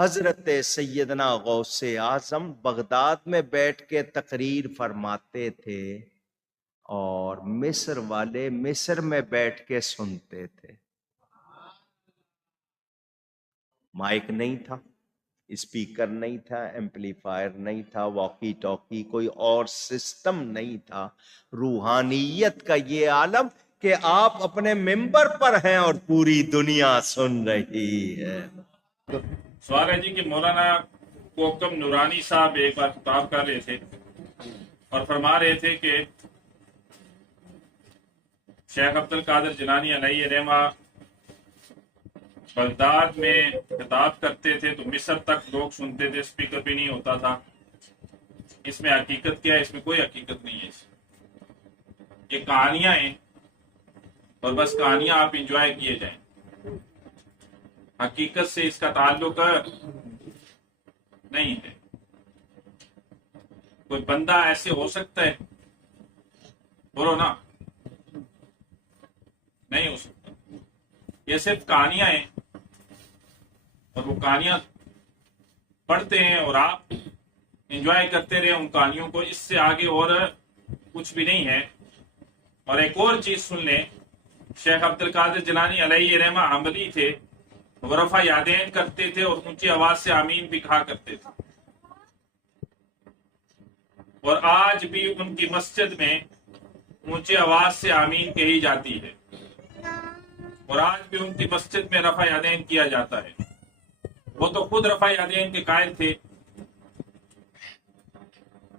حضرت سیدنا غوث اعظم بغداد میں بیٹھ کے تقریر فرماتے تھے اور مصر والے مصر میں بیٹھ کے سنتے تھے۔ مائک نہیں تھا، اسپیکر نہیں تھا، ایمپلیفائر نہیں تھا، واکی ٹاکی کوئی اور سسٹم نہیں تھا۔ روحانیت کا یہ عالم کہ آپ اپنے ممبر پر ہیں اور پوری دنیا سن رہی ہے۔ سوال ہے جی کہ مولانا کوکب نورانی صاحب ایک بار خطاب کر رہے تھے اور فرما رہے تھے کہ شیخ عبد القادر جیلانی علیہ رحمہ بغداد میں خطاب کرتے تھے تو مصر تک لوگ سنتے تھے، اسپیکر بھی نہیں ہوتا تھا۔ اس میں حقیقت کیا ہے؟ اس میں کوئی حقیقت نہیں ہے۔ یہ کہانیاں ہیں اور بس کہانیاں آپ انجوائے کیے جائیں، حقیقت سے اس کا تعلق نہیں ہے۔ کوئی بندہ ایسے ہو سکتا ہے؟ بولو نا، نہیں ہو سکتا۔ یہ صرف کہانیاں ہیں اور وہ کہانیاں پڑھتے ہیں اور آپ انجوائے کرتے رہے ان کہانیوں کو، اس سے آگے اور کچھ بھی نہیں ہے۔ اور ایک اور چیز سن لیں، شیخ عبد القادر جیلانی علیہ رحمہ حنبلی تھے، وہ رفع یادین کرتے تھے اور اونچی آواز سے آمین بھی کہا کرتے تھے، اور آج بھی ان کی مسجد میں اونچی آواز سے آمین کہی جاتی ہے، اور آج بھی ان کی مسجد میں رفع یادین کیا جاتا ہے۔ وہ تو خود رفع یادین کے قائل تھے،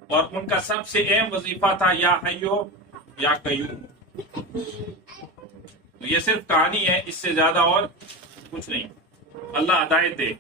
اور ان کا سب سے اہم وظیفہ تھا یا حیو یا قیوم۔ تو یہ صرف کہانی ہے، اس سے زیادہ اور کچھ نہیں۔ اللہ ہدایت دے۔